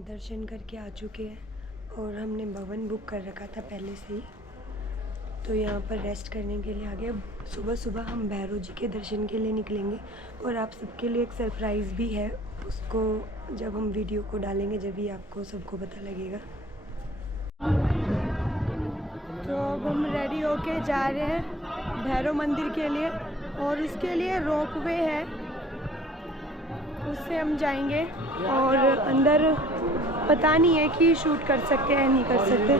दर्शन करके आ चुके हैं और हमने भवन बुक कर रखा था पहले से ही, तो यहाँ पर रेस्ट करने के लिए आ गए। सुबह सुबह हम भैरव जी के दर्शन के लिए निकलेंगे और आप सबके लिए एक सरप्राइज़ भी है, उसको जब हम वीडियो को डालेंगे जब भी आपको सबको पता लगेगा। तो अब हम रेडी होके जा रहे हैं भैरव मंदिर के लिए और उसके लिए रोपवे है, उससे हम जाएंगे और अंदर पता नहीं है कि शूट कर सकते हैं नहीं कर सकते,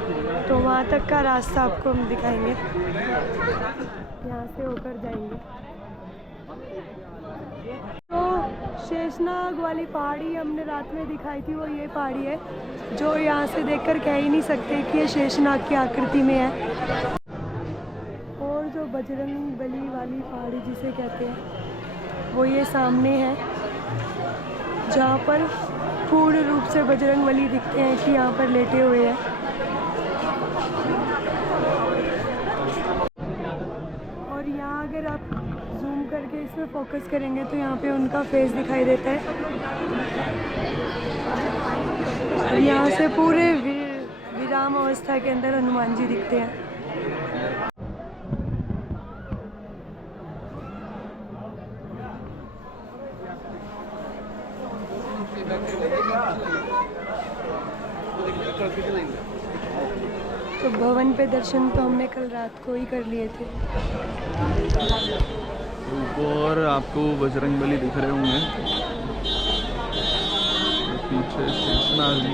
तो वहाँ तक का रास्ता आपको हम दिखाएंगे, यहाँ से होकर जाएंगे। तो शेषनाग वाली पहाड़ी हमने रात में दिखाई थी, वो ये पहाड़ी है जो यहाँ से देखकर कह ही नहीं सकते कि ये शेषनाग की आकृति में है। और जो बजरंग बली वाली पहाड़ी जिसे कहते हैं वो ये सामने है, जहाँ पर पूर्ण रूप से बजरंग बली दिखते हैं कि यहाँ पर लेटे हुए हैं। और यहाँ अगर आप जूम करके इसमें फोकस करेंगे तो यहाँ पे उनका फेस दिखाई देता है। और यहाँ से पूरे विराम अवस्था के अंदर हनुमान जी दिखते हैं। तो भवन पे दर्शन तो हमने कल रात को ही कर लिए थे। ऊपर आपको बजरंग बली दिख रहे होंगे, पीछे शेषनाग जी।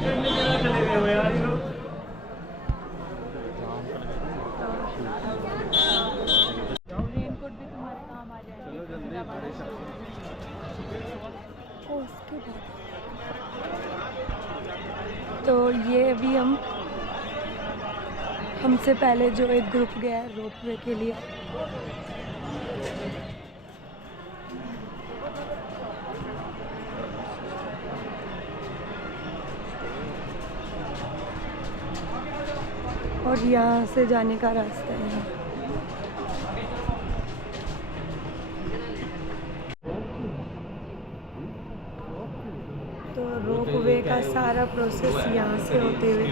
तो ये अभी हमसे पहले जो एक ग्रुप गया है रोपवे के लिए, और यहाँ से जाने का रास्ता है। तो रोपवे का सारा प्रोसेस यहाँ से होते हुए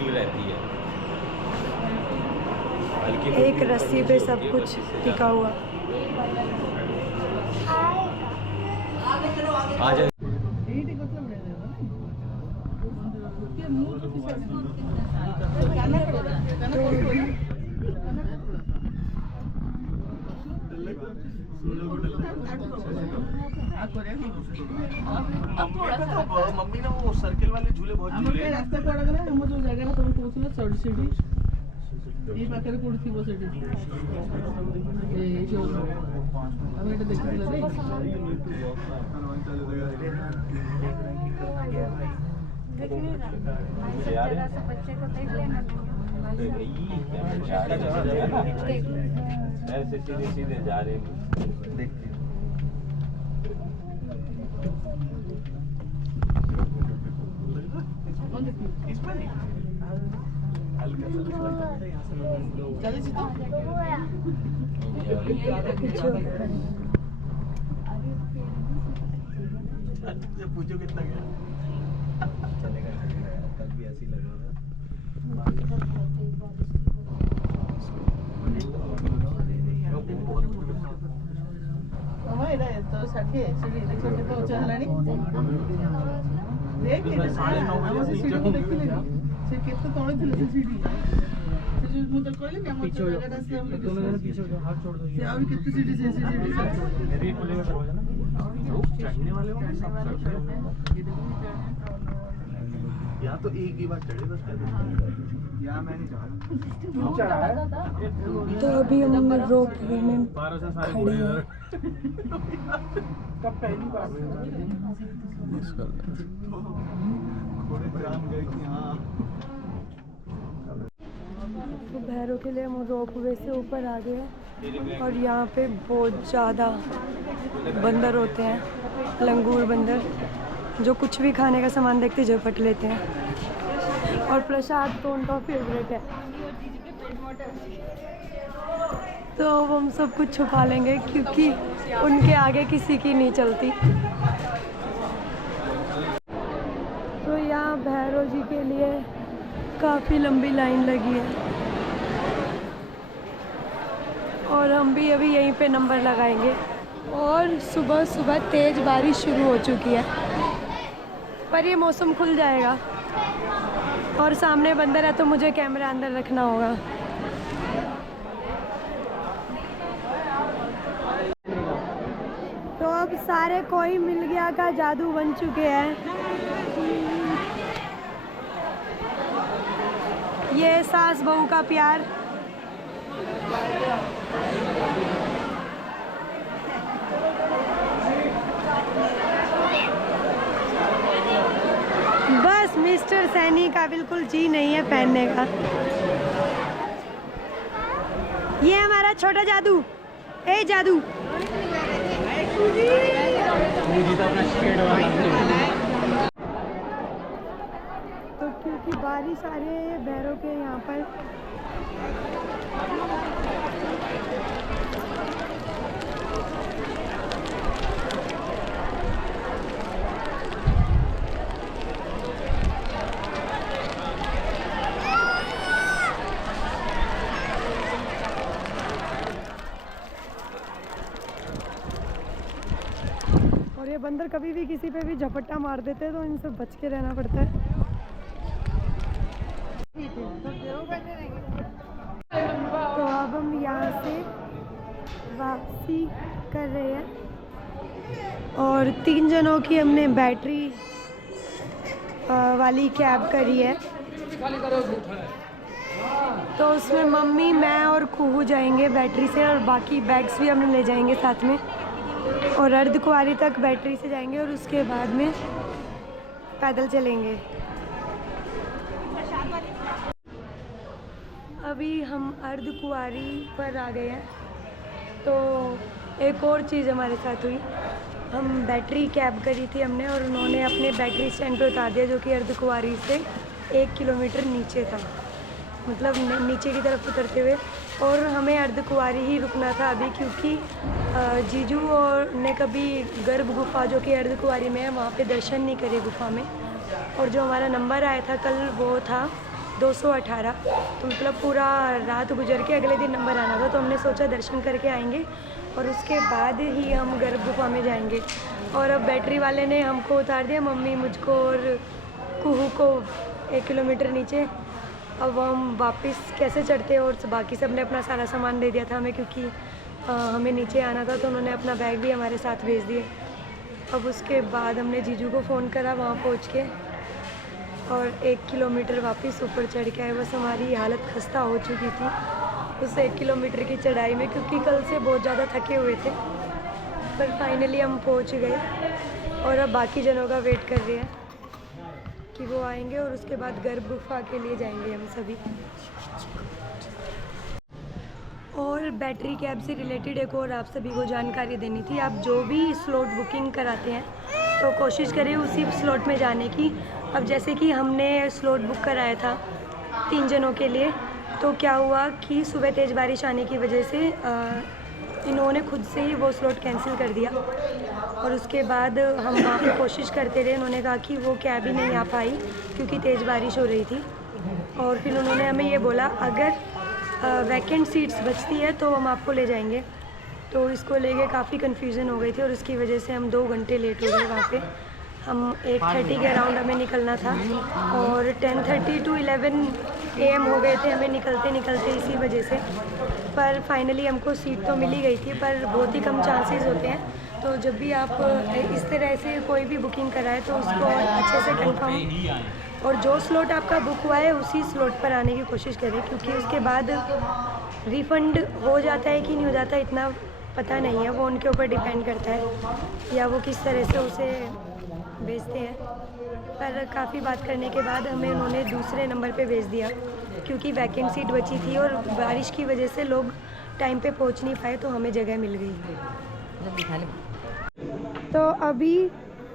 एक रस्सी पे सब कुछ टिका हुआ। मम्मी ने वो सर्किल वाले झूले बहुत झूले रास्ता पड़ गया हम जो जगह ना तुम पहुंचना चढ़ सीढ़ी ये पाकर पड़ती वो सीढ़ी ये जो हमें तो देखते रे जरा सा बच्चे को देख लेना ऐसे सीधे सीधे जा रहे हैं देखते पूछो कितना गया चलेगा कल भी ऐसी लगा तो सके सीढ़ी देखो कितना ऊंचा है देख के 9:30 से सीढ़ी को देखते लगी से कितना तोड़े थे सीढ़ी से जो मुझे कहले कि हम जगह से हम लोग दोनों जन पीछे हाथ छोड़ दो से और कितनी सीढ़ी से सीढ़ी रेट बोलेगा दरवाजा ना चढ़ने वाले हो सब चढ़ते ये देखो या तो एक ही बार चढ़े बस या मैं नहीं चढ़ा है। तो अभी हम रोपवे में खड़े हैं। कब पहली बार तो भैरव के लिए हम रोपवे से ऊपर आ गए हैं और यहाँ पे बहुत ज़्यादा बंदर होते हैं, लंगूर बंदर, जो कुछ भी खाने का सामान देखते झपट लेते हैं। और प्रसाद तो उनका फेवरेट है, तो हम सब कुछ छुपा लेंगे क्योंकि उनके आगे किसी की नहीं चलती। तो यहाँ भैरव जी के लिए काफ़ी लंबी लाइन लगी है और हम भी अभी यहीं पे नंबर लगाएंगे। और सुबह सुबह तेज़ बारिश शुरू हो चुकी है, पर ये मौसम खुल जाएगा। और सामने बंदर है तो मुझे कैमरा अंदर रखना होगा। तो अब सारे कोई मिल गया का जादू बन चुके हैं। ये सास बहू का प्यार। बस मिस्टर सैनी का बिल्कुल जी नहीं है पहनने का। ये हमारा छोटा जादू। ए जादू, तो क्योंकि बारिश आ रही है भैरों के यहाँ पर, और ये बंदर कभी भी किसी पे भी झपट्टा मार देते हैं तो इनसे बच के रहना पड़ता है। तो अब हम यहाँ से वापसी कर रहे हैं और 3 जनों की हमने बैटरी वाली कैब करी है। तो उसमें मम्मी, मैं और कुहू जाएंगे बैटरी से और बाकी बैग्स भी हम ले जाएंगे साथ में और अर्धकुंवारी तक बैटरी से जाएंगे और उसके बाद में पैदल चलेंगे। अभी हम अर्धकुंवारी पर आ गए हैं। तो एक और चीज़ हमारे साथ हुई, हम बैटरी कैब करी थी हमने और उन्होंने अपने बैटरी स्टैंड पे उतार दिया जो कि अर्धकुंवारी से 1 किलोमीटर नीचे था, मतलब नीचे की तरफ उतरते हुए। और हमें अर्धकुंवारी ही रुकना था अभी, क्योंकि जीजू और ने कभी गर्भ गुफा जो कि अर्धकुंवारी में है वहाँ पे दर्शन नहीं करे गुफा में। और जो हमारा नंबर आया था कल वो था 218, तो मतलब पूरा रात गुजर के अगले दिन नंबर आना था। तो हमने सोचा दर्शन करके आएंगे और उसके बाद ही हम गर्भ गुफा में जाएंगे। और अब बैटरी वाले ने हमको उतार दिया, मम्मी, मुझको और कुहू को 1 किलोमीटर नीचे। अब हम वापस कैसे चढ़ते, और बाकी सब ने अपना सारा सामान दे दिया था हमें, क्योंकि हमें नीचे आना था तो उन्होंने अपना बैग भी हमारे साथ भेज दिए। अब उसके बाद हमने जीजू को फ़ोन करा वहाँ पहुँच के और 1 किलोमीटर वापस ऊपर चढ़ के आए। बस हमारी हालत खस्ता हो चुकी थी उस 1 किलोमीटर की चढ़ाई में, क्योंकि कल से बहुत ज़्यादा थके हुए थे। पर फाइनली हम पहुँच गए और अब बाकी जनों का वेट कर रहे हैं कि वो आएंगे और उसके बाद गर्भ गुफा के लिए जाएंगे हम सभी। और बैटरी कैब से रिलेटेड एक और आप सभी को जानकारी देनी थी। आप जो भी स्लॉट बुकिंग कराते हैं तो कोशिश करें उसी स्लॉट में जाने की। अब जैसे कि हमने स्लॉट बुक कराया था 3 जनों के लिए, तो क्या हुआ कि सुबह तेज़ बारिश आने की वजह से इन्होंने खुद से ही वो स्लॉट कैंसिल कर दिया। और उसके बाद हम वहाँ पे कोशिश करते रहे, उन्होंने कहा कि वो कैब ही नहीं आ पाई क्योंकि तेज़ बारिश हो रही थी। और फिर उन्होंने हमें ये बोला अगर वैकेंट सीट्स बचती है तो हम आपको ले जाएंगे। तो इसको लेके काफ़ी कन्फ्यूज़न हो गई थी और उसकी वजह से हम 2 घंटे लेट हो गए वहाँ पे। हम 8:30 के अराउंड हमें निकलना था और 10:30 to 11 AM हो गए थे हमें निकलते निकलते इसी वजह से। पर फाइनली हमको सीट तो मिल ही गई थी, पर बहुत ही कम चांसेस होते हैं। तो जब भी आप इस तरह से कोई भी बुकिंग कराए तो उसको अच्छे से कंफर्म, और जो स्लॉट आपका बुक हुआ है उसी स्लॉट पर आने की कोशिश करें, क्योंकि उसके बाद रिफ़ंड हो जाता है कि नहीं हो जाता इतना पता नहीं है, वो उनके ऊपर डिपेंड करता है या वो किस तरह से उसे भेजते हैं। पर काफ़ी बात करने के बाद हमें उन्होंने दूसरे नंबर पे भेज दिया, क्योंकि वैकेंट सीट बची थी और बारिश की वजह से लोग टाइम पे पहुंच नहीं पाए, तो हमें जगह मिल गई। तो अभी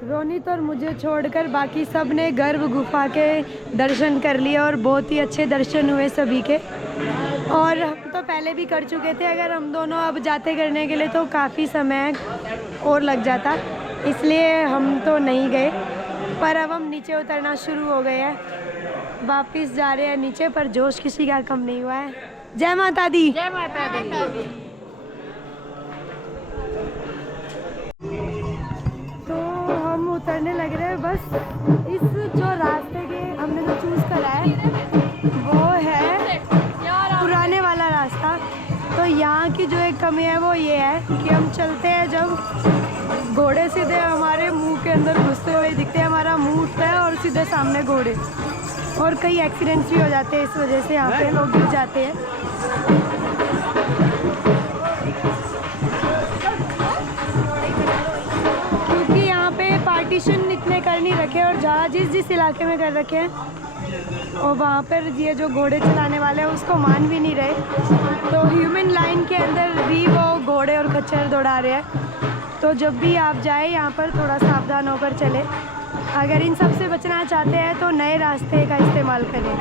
रोनित और मुझे छोड़कर बाकी सब ने गर्भ गुफा के दर्शन कर लिए और बहुत ही अच्छे दर्शन हुए सभी के। और हम तो पहले भी कर चुके थे, अगर हम दोनों अब जाते करने के लिए तो काफ़ी समय और लग जाता, इसलिए हम तो नहीं गए। पर अब हम नीचे उतरना शुरू हो गए हैं वापिस जा रहे हैं नीचे, पर जोश किसी का कम नहीं हुआ है। जय माता दी। जय माता दी। तो हम उतरने लग रहे हैं बस। इस जो रास्ते के हमने जो चूज़ करा है वो है पुराने वाला रास्ता। तो यहाँ की जो एक कमी है वो ये है कि हम चलते हैं जब घोड़े सीधे हमारे मुंह के अंदर घुसते हुए दिखते हैं, हमारा मुंह उठता है और सीधे सामने घोड़े, और कई एक्सीडेंट्स भी हो जाते हैं इस वजह से, यहाँ पे लोग गिर जाते हैं। क्योंकि यहाँ पे पार्टीशन इतने कर नहीं रखे और जहाँ जिस इलाके में कर रखे हैं और वहाँ पर ये जो घोड़े चलाने वाले हैं उसको मान भी नहीं रहे, तो ह्यूमन लाइन के अंदर भी वो घोड़े और खच्चर दौड़ा रहे हैं। तो जब भी आप जाए यहाँ पर थोड़ा सावधान होकर चले। अगर इन सब से बचना चाहते हैं तो नए रास्ते का इस्तेमाल करें।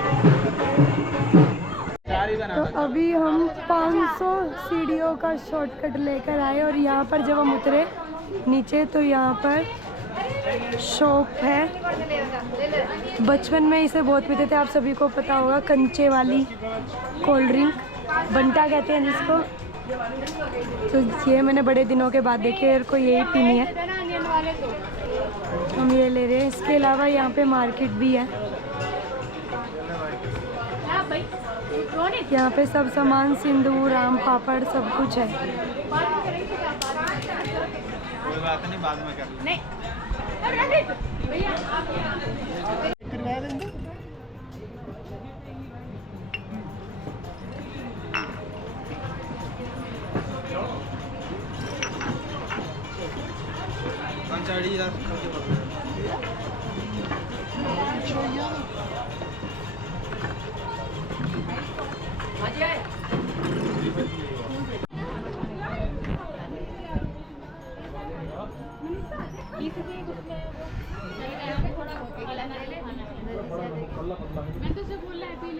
तो अभी हम 500 सीढ़ियों का शॉर्टकट लेकर आए और यहाँ पर जब हम उतरे नीचे तो यहाँ पर शॉप है। बचपन में इसे बहुत पीते थे, आप सभी को पता होगा, कंचे वाली कोल्ड ड्रिंक, बंटा कहते हैं जिसको। तो ये मैंने बड़े दिनों के बाद देखी, मेरे को यही पीनी है, हम ये ले रहे हैं। इसके अलावा यहाँ पे मार्केट भी है, यहाँ पे सब सामान, सिंदूर, आम पापड़, सब कुछ है। कोई बात नहीं, बाद में कर लेंगे।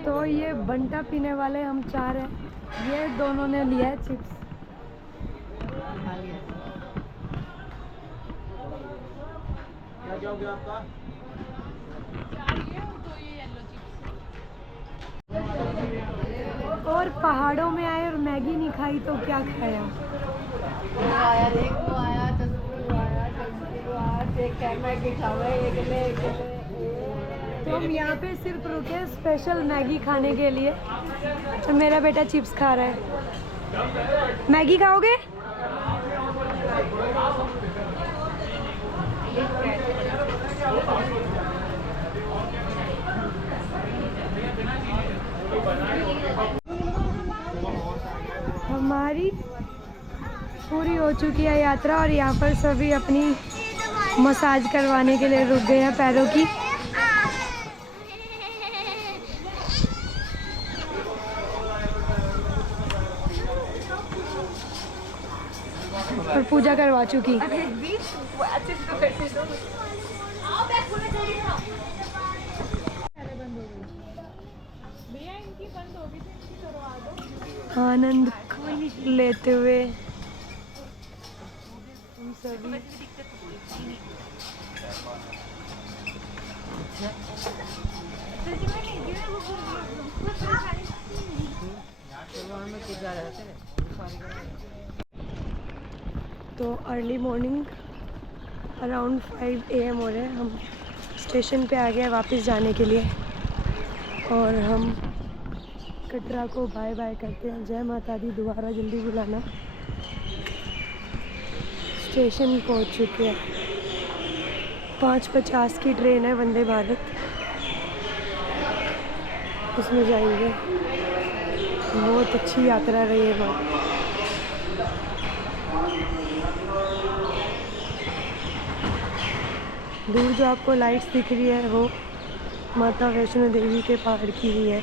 तो ये बंटा पीने वाले हम 4 हैं, ये दोनों ने लिया है चिप्स। और पहाड़ों में आए और मैगी नहीं खाई तो क्या खाया। तो हम यहाँ पे सिर्फ रुके स्पेशल मैगी खाने के लिए, तो मेरा बेटा चिप्स खा रहा है। मैगी खाओगे? हमारी पूरी हो चुकी है यात्रा और यहाँ पर सभी अपनी मसाज करवाने के लिए रुक गए हैं पैरों की। और पूजा करवा चुकी। आनंद लेते हुए हम सभी तो अर्ली मॉर्निंग अराउंड 5 AM हो रहे हैं। हम स्टेशन पे आ गए वापस जाने के लिए और हम कटरा को बाय बाय करते हैं। जय माता दी, दोबारा जल्दी बुलाना। स्टेशन पहुंच चुके हैं। 5:50 की ट्रेन है वंदे भारत, उसमें जाएंगे। बहुत अच्छी यात्रा रही है हमारी। दूर जो आपको लाइट्स दिख रही है वो माता वैष्णो देवी के पहाड़ की ही है।